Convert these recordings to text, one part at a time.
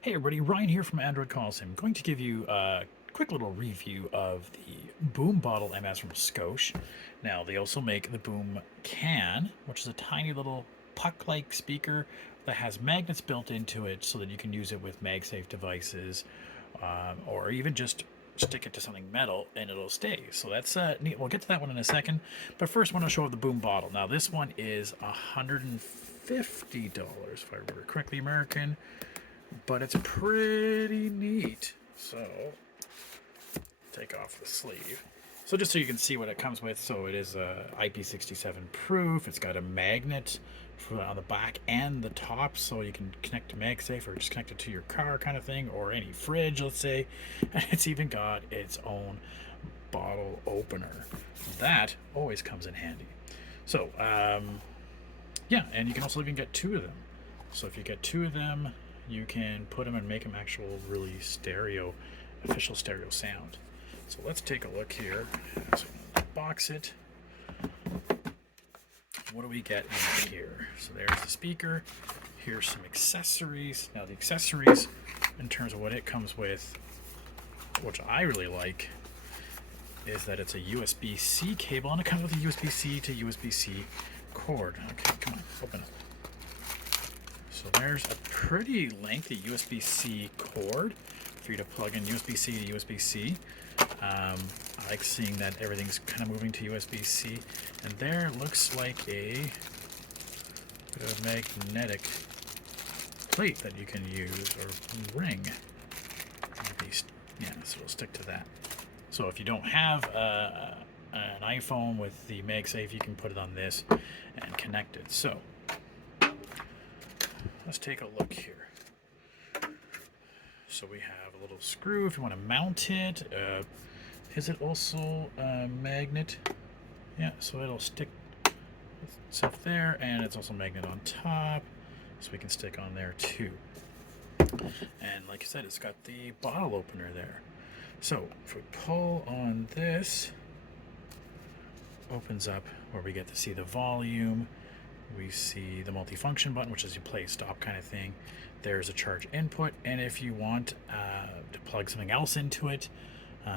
Hey everybody, Ryan here from Android Calls. I'm going to give you a quick little review of the BoomBottle MS from Scosche. Now, they also make the BoomCan, which is a tiny little puck-like speaker that has magnets built into it so that you can use it with MagSafe devices, or even just stick it to something metal and it'll stay. So that's neat. We'll get to that one in a second. But first, I want to show off the BoomBottle. Now, this one is $150, if I remember correctly, American, but it's pretty neat. So, take off the sleeve. So just so you can see what it comes with, so it is IP67 proof. It's got a magnet on the back and the top, so you can connect to MagSafe or just connect it to your car kind of thing, or any fridge, let's say. And it's even got its own bottle opener. That always comes in handy. So, yeah, and you can also even get two of them. So if you get two of them, you can put them and make them actual really official stereo sound. So let's take a look here. So box it. What do we get in here? So there's the speaker. Here's some accessories. Now the accessories, in terms of what it comes with, which I really like, is that it's a USB-C cable, and it comes with a USB-C to USB-C cord. Okay, come on, open it. So there's a pretty lengthy USB-C cord for you to plug in USB-C to USB-C. I like seeing that everything's kind of moving to USB-C. And there looks like a bit of magnetic plate that you can use, or ring. Yeah, so we'll stick to that. So if you don't have an iPhone with the MagSafe, you can put it on this and connect it. So let's take a look here. So we have a little screw if you want to mount it. Is it also a magnet? Yeah, so it'll stick itself there, and it's also a magnet on top, so we can stick on there too. And like I said, it's got the bottle opener there. So if we pull on this, opens up where we get to see the volume. We see the multifunction button, which is you play stop kind of thing. There's a charge input, and if you want to plug something else into it,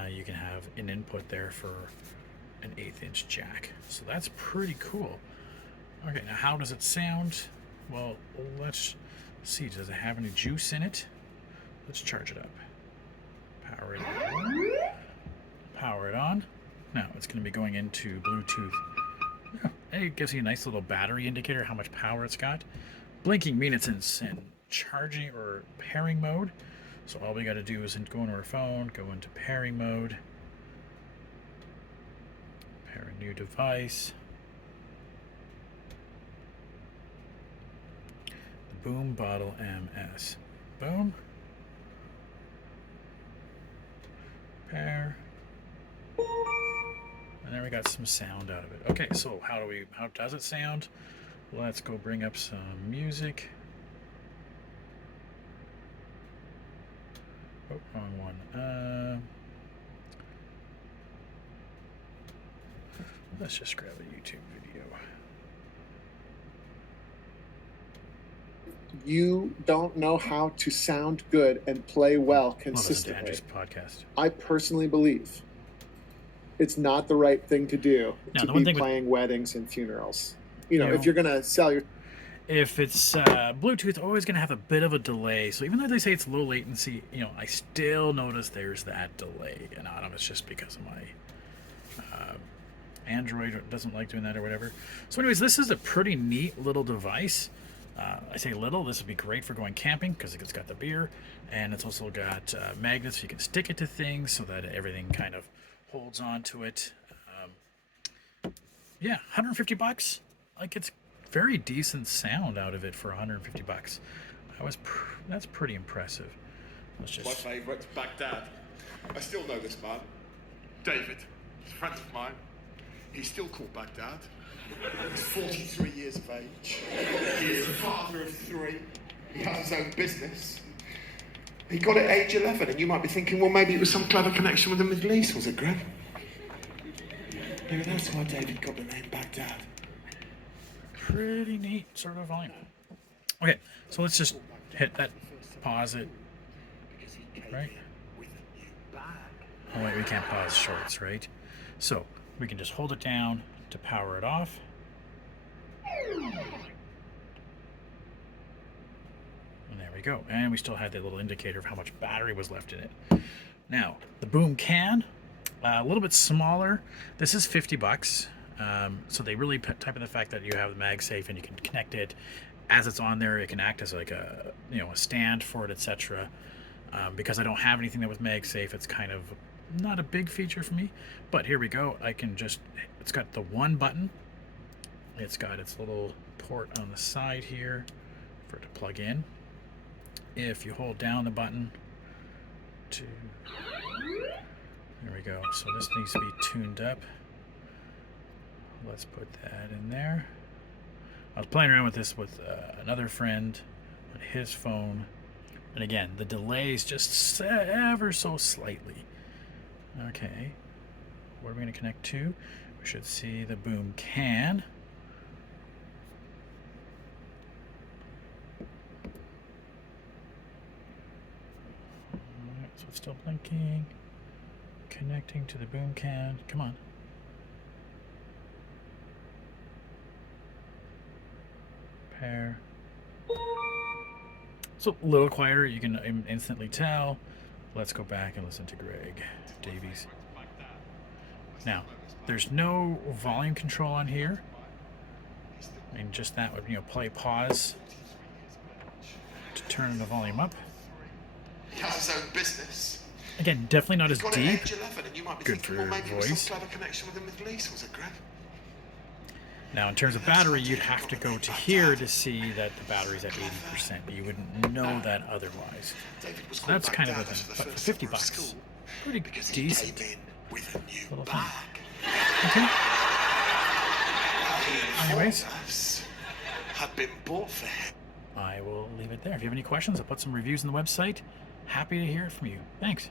you can have an input there for an 1/8 inch jack. So that's pretty cool. Okay, now how does it sound? Well, let's see. Does it have any juice in it? Let's charge it up. Power it on. Power it on. Now it's going to be going into Bluetooth. And it gives you a nice little battery indicator how much power it's got. Blinking means it's in charging or pairing mode. So all we got to do is go into our phone, go into pairing mode, pair a new device. The BoomBottle MS. Boom. Pair. And there we got some sound out of it. Okay, so how does it sound? Let's go bring up some music. Oh, wrong one. Let's just grab a YouTube video. You don't know how to sound good and play well consistently. Andrew's podcast. I personally believe it's not the right thing to do to be playing weddings and funerals. You know, if you're going to sell your... If it's Bluetooth, always going to have a bit of a delay. So even though they say it's low latency, I still notice there's that delay. And I don't know if it's just because of my Android doesn't like doing that or whatever. So anyways, this is a pretty neat little device. I say little, this would be great for going camping because it's got the beer. And it's also got magnets, so you can stick it to things so that everything kind of holds on to it. Yeah, $150. Like, it's very decent sound out of it for $150. That's pretty impressive. My favourite, Baghdad. I still know this man, David. He's a friend of mine. He's still called Baghdad. He's 43 years of age. He is the father of 3. He has his own business. He got it at age 11, and you might be thinking, well, maybe it was some clever connection with the Middle East, was it, Greg? Maybe that's why David got the name Baghdad. Pretty neat sort of volume. Okay, so let's just hit that, pause it, right? Oh wait, we can't pause shorts, right? So we can just hold it down to power it off. And there we go. And we still had that little indicator of how much battery was left in it. Now, the BoomCan, a little bit smaller. This is $50. So they really type in the fact that you have the MagSafe and you can connect it as it's on there. It can act as like a a stand for it, etc. Because I don't have anything that was MagSafe, it's kind of not a big feature for me. But here we go. I can just, it's got the one button. It's got its little port on the side here for it to plug in. If you hold down the button to, there we go. So this needs to be tuned up. Let's put that in there. I was playing around with this with another friend on his phone, and again the delay is just ever so slightly. Okay, what are we going to connect to? We should see the BoomCan. Alright, so it's still blinking. Connecting to the BoomCan. Come on. Pair. So a little quieter, you can instantly tell. Let's go back and listen to Greg Davies. Now, there's no volume control on here. And just that would, play pause to turn the volume up. He has his own business. Again, definitely not as Got deep. Age 11, and you might be Good thinking, for well, your maybe it was voice. some clever connection with him with Lisa, was it, Greg? Now, in terms of battery, you'd have to go to here to see that the battery's at 80%. You wouldn't know that otherwise. So that's kind of a thing. But for $50, pretty decent little thing. Okay. Anyways, had been bought for him. I will leave it there. If you have any questions, I'll put some reviews on the website. Happy to hear it from you. Thanks.